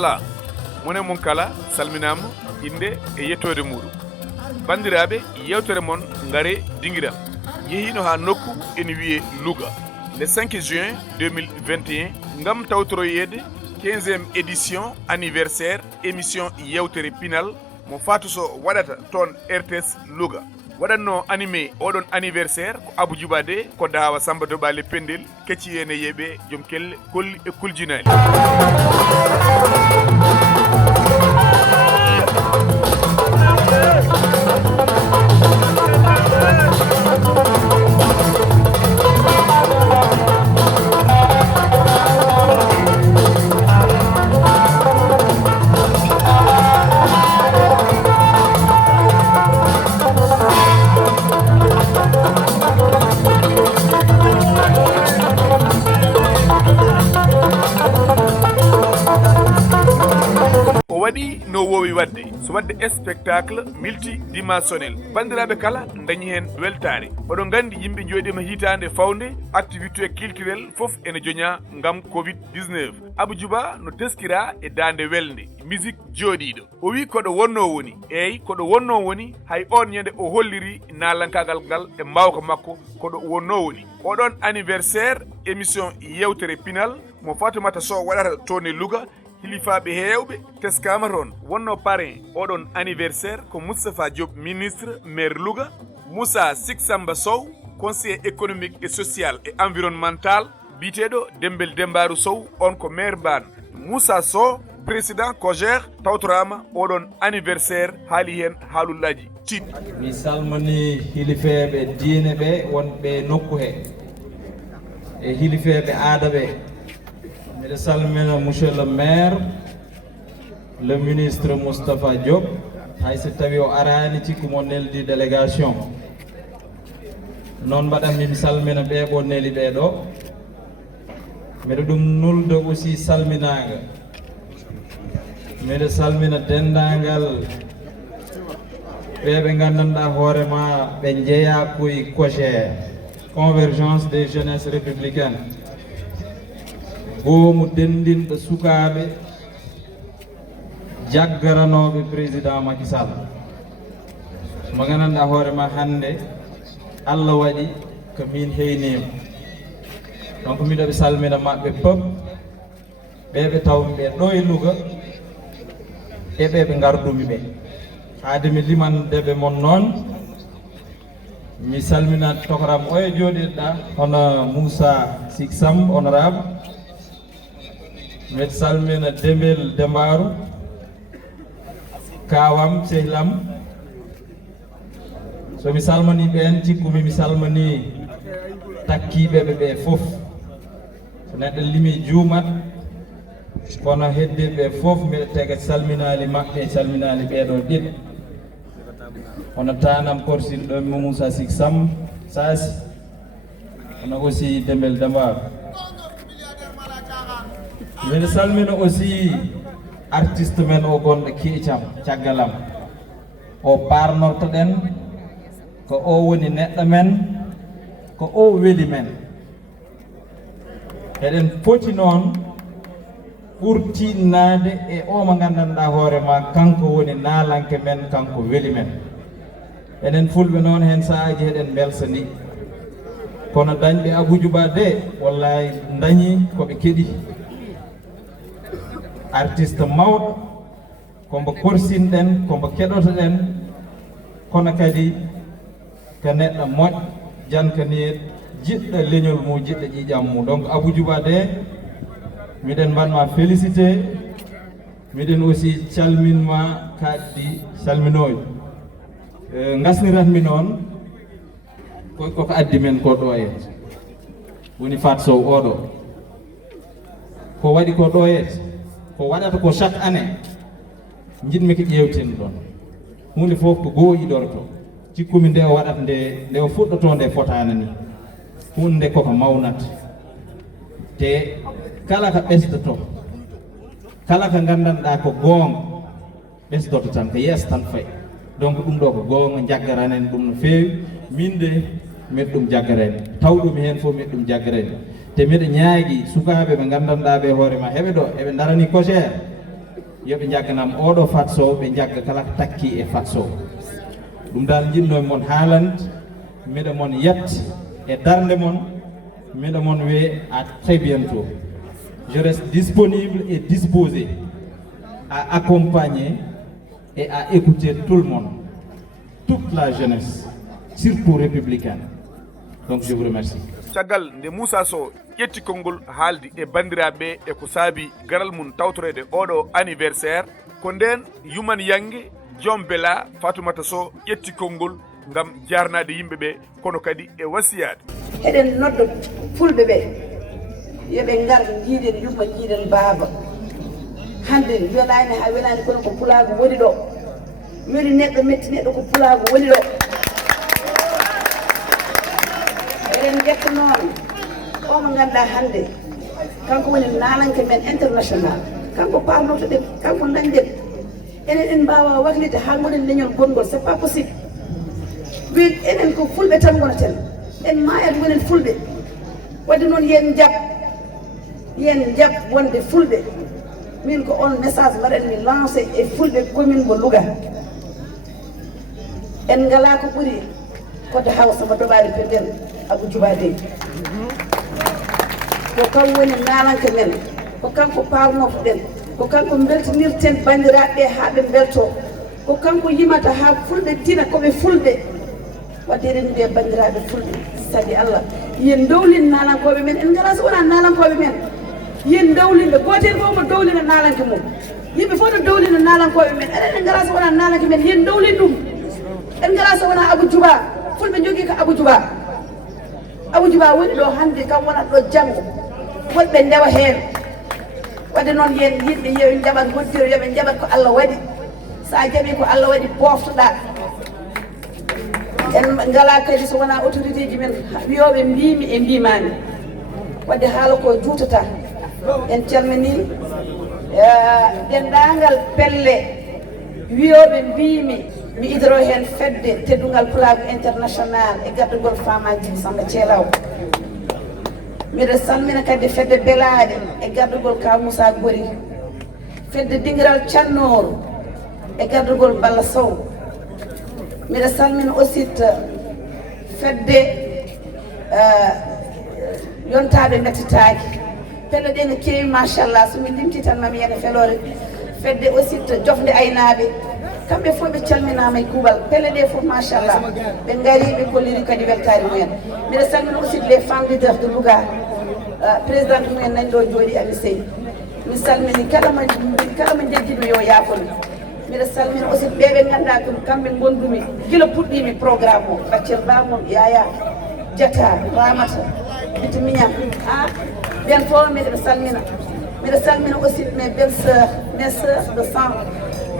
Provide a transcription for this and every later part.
sala monen mon kala salminama inde e yettode muɗum. Bandiraɓe yewtere mon ngare dinguiral yehino ha nokku ene wiye Louga le 5 juin 2021 ngam tawtoroyede 15e édition anniversaire émission yewtere pinal mo Fatou Sow waɗata toon RTS Louga. waɗanno animé oɗon anniversaire ko Abou Djouba de ko Dawa Samba Dobale Pendel kecci ene yeeɓe joom kelle kolli e kuljinali. waɗi no wowi wadde so wadde spectacle multidimensionnel. bandiraɓe kala dañi hen weltare. oɗon gandi yimɓe jooɗima hitande fawde activité culturel foof ene joña gam covid-19. Abou Djouba no teskira e dande welde musique jooɗiɗo o wi koɗo wonno woni eyyi koɗo wonno woni hay on ñande o holliri nalankagal ngal e mbawka makko koɗo wonno woni. oɗon anniversaire émission yewtere pinal mo Fatoumata Sow waɗata toon e Louga hilifaɓe hewɓe teskama toon. wonno parrain oɗon anniversaire ko Moustapha Diop ministre maire Louga, Moussa Siksamba Sow conseiller économique et social et environnemental, biteɗo Dembel Dembarou Sow on ko maire ban, Moussa Sow président COJER tawtorama oɗon anniversaire haali hen haalullaji tiɗɗi. mi salmini hilifeɓe diine ɓe wonɓe nokku he e hilifeɓe aada ɓe. mbiɗa salmina monsieur le maire le ministre Moustapha Diop hayso tawi o arani cikku mo neldi délégation. noon mbaɗanmi mi salmina ɓeeɓo neli ɓeɗo. mbiɗa ɗum nulde aussi salminaga. mbiɗa salmina dendagal ɓeɓe gandanɗa hoorema ɓe jeeya koye COJER convergence des jeunesses républicaines. goomu dendinɗo sukaɓe jaggaranoɓe président Macky Sall. mo gandanɗa hoorema hande Allah waɗi ko min heynima. donc miɗoɓe salmina mabɓe pop ɓeɓe tawmiɓe ɗo e Louga e ɓeɓe gardumi ɓe. haade mi limandeɓe mon noon mi salminat tokoram o e joɗirɗa hono Moussa Siksam honorable. mbiɗa salmina Dembel Dembarou kawam sehlam. so mi salmini ɓen cikkumi mi salmini takkiɓeɓe ɓe foof. so neɗɗo limi juumat kono heddeɓe foof mbiɗa tega salminali maɓɓe salminali ɓeɗo ɗiɗi. hono tanam korsinɗo mi Moussa Siksam sasi hono aussi Dembel Dembarou. mbiɗa salmina aussi artiste men o gonɗo Keecam caggalam. o parnorto ɗen ko o woni neɗɗo men ko o weeli men. eɗen foti noon ɓurtinnade e o mo gandanɗa hoorema kanko woni naalanke men kanko weeli men. enen fulɓe noon hen saahaji heɗen belsani kono dañɓe Abou Djouba de wallahi dañi koɓe keeɗi. artiste mawɗo kombo korsinɗen kombo keɗotoɗen kono kadi ko neɗɗo moƴƴo jankaniɗo jiɗɗo leñol mum jiɗɗo ƴiƴam mum. donc Abou Djouba de miɗen mbanma félicité. miɗen aussi calminma kaɗɗi salminoy. gasniranmi noon koko addi men ko ɗo e woni Fatou Sow oɗo ko waɗi ko ɗo e ko waɗata ko chaque année jiɗmi ko ƴewten ɗon hunde fof ko goo idorto. cikkumi nde o waɗata nde o fuɗɗoto nde fotani ni hunde nde koko mawnata te kala ko ɓesdoto kala ko gandanɗa ko goonga ɓesdoto tan ko yeeso tan fayi. donc ɗum ɗo ko goonga jaggaranen ɗum no feewi. min de miɗa ɗum jaggarani tawɗumi hen fof miɗa ɗum jaggarani. te mbiɗa ñaagui sukaɓe ɓe gandanɗa ɓe hoorema heɓe ɗo eɓe darani COJER yoɓe jagganam oɗo fatso ɓe jagga kala ko takki e fatso ɗum dal jinno mon haalande miɗa mon yett e darde mon miɗa mon wee à très bientôt. Je reste disponible et disposé à accompagner et à écouter tout le monde, toute la jeunesse, surtout républicaine. Donc je vous remercie. caggal nde Moussa Sow ƴetti konngol haaldi e bandiraɓe e ko saabi garal mum tawtorede oɗo anniversaire ko nden yuman yange joom bela Fatoumata Sow ƴetti konngol ngam jarnade yimɓeɓe kono kadi e wasiyade. Eɗen nodda fulɓe ɓe yoɓe ngar jiiɗen yumma jiiɗen baaba hande welani ha welani kono ko pulago woni ɗo weli neɗɗo metti neɗɗo ko pulago woni ɗo eɗen ƴetta noon o mo ganduɗa hande kanko woni nalanke men international kanko parnoto ɗen kanko dañɗen enen en mbawa waklide ha gonen leñol gongol c'est pas possible wi enen ko fulɓe tan gonaten en mayat wonen fulɓe wadde noon yen jab wonde fulɓe min ko on message mbaɗanmi lancé e fulɓe commune mo Louga en ngala ko ɓuuri kodde hawsa mo doɓari penden Abou Djouba Dey ko kam woni nalanke men ko kanko parnoto ɗen ko kanko beltinirten bandiraɓe ha ɓe belto ko kanko yimata ha fulɓe tina koɓe fulɓe wadde eɗen mbiya bandiraɓe fulɓe saabi Allah yen dowlin nalankoɓe men en ngala so wona nalankoɓe men yen dowlinde gotel fof mo dowlina nalanke mum yimɓe fof no dowlina nalankoɓe men enen en ngala so wona nalanke men yen dowlin ɗum en ngala so wona Abou Djouba fulɓe jogui ko Abou Djouba woni ɗo hande kam wonat ɗo janggo woɗɓe ndewa hen wadde noon yen yimɓe yoɓe jaɓat goddiro yoɓe jaɓat ko Allah waɗi sa jaɓi ko Allah waɗi poftoɗa en ngala kadi so wona autorité ji men wiyoɓe mbimi e mbimami wadde haala ko juutata en calmini dendagal pelle wiyoɓe mbimi mi idoro hen fedde teddugal pulago international e gaddugol famaji Samba Thielaw mbiɗa salmina kadi fedde belaɗe e gaddugol Ka Moussa Gori fedde dingiral Cannor e gaddugol Balla Sow mbiɗa salmina aussi fedde yontaɓe mettitaki pelle ɗe no kewi machallah somi limti tan mami yana felore fedde aussi jofde aynaɓe kamɓe fof ɓe calminama e kuuɓal pelle ɗe fof machallah ɓe gari ɓe kolliri kadi weltari mumen mbiɗa salmina aussi les femmes leaders de Louga présidente mumen nani ɗo jooɗi Ami Sey mi salmini kala mo jejjiɗo yo yaafoni mbiɗa salmina aussi ɓeɓe ganduɗa ko kamɓe gondumi guila puɗɗimi programme o Baccel Bamon Yaya Diata Ramata Biti Mignam ɓen fof mbiɗa salmina aussi mes belles sœurs mes sœurs de sang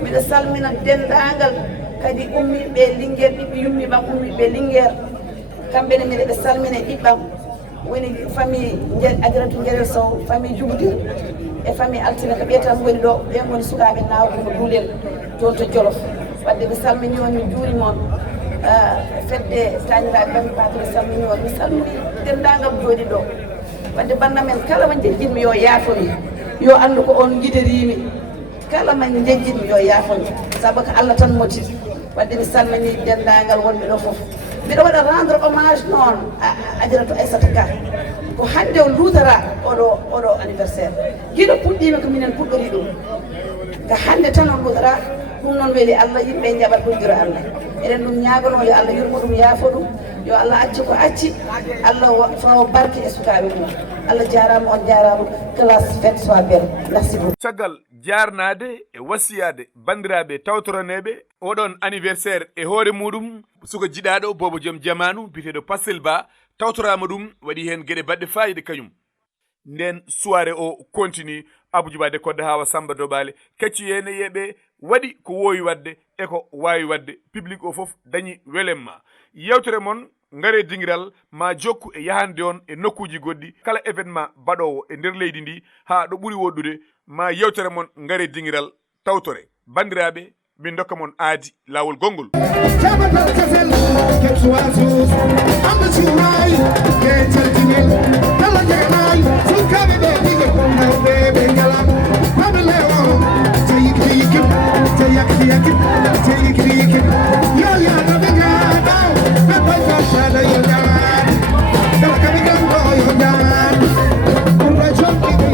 mbiɗa salmina dendagal kadi ummiɓe Linguére ɓiɓɓe yummiɓam ummiɓe Linguére kamɓene mbiɗa ɓe salmina ɓiɓɓam woni famille Adjaratou Guérel Sow famille Djougoudir e famille Altine ko ɓe tan goni ɗo ɓen goni sukaɓe nawɗumo Duulel toon to Jolof wadde mi salmini on mi juurima on fedde taniraɓe bami Patou mi salmini on mi salmini dendagal jooɗi ɗo wadde bandamen kala mo jejjitmi yo yaafomi yo andu ko on jiidarimi kala mo jejjitmi yo yaafomi saabu ko Allah tan moti wadde mi salmini dendagal wonɓe ɗo foof mbiɗa waɗa rendre hommage noon Adjaratou Aissata Ka ko hande o luutara oɗo anniversaire guiɗo puɗɗima ko minen puɗɗori ɗum ko hande tan o luutara ɗum noon weeli Allah yimɓe jaɓat hoddiro Allah eɗen ɗum ñagono yo Allah yurmo ɗum yaafo ɗum yo Allah acci ko acci Allah fawo barke e sukaɓe mum Allah jarama on jarama classe fête soit belle merci beaucoup caggal jarnade e wasiyade bandiraɓe tawtoraneɓe oɗon anniversaire e hoore muɗum suko jiɗaɗo bobo joom jamanu biteɗo Pastel Ba tawtorama ɗum waɗi hen gueɗe baɗɗe fayida kañum nden soirée o continue Abou Djouba de kodde hawa Samba Doɓale kecci yene yeɓe waɗi ko wowi wadde e ko wawi wadde public o foof dañi welemma yewtere mon ngare dingiral ma jokku e yahande on e nokkuji goɗɗi kala événement baɗowo e nder leydi ndi ha ɗo ɓuuri woɗɗude ma yewtere mon ngare dingiral tawtore bandiraɓe min dokka mon aadi lawol gongol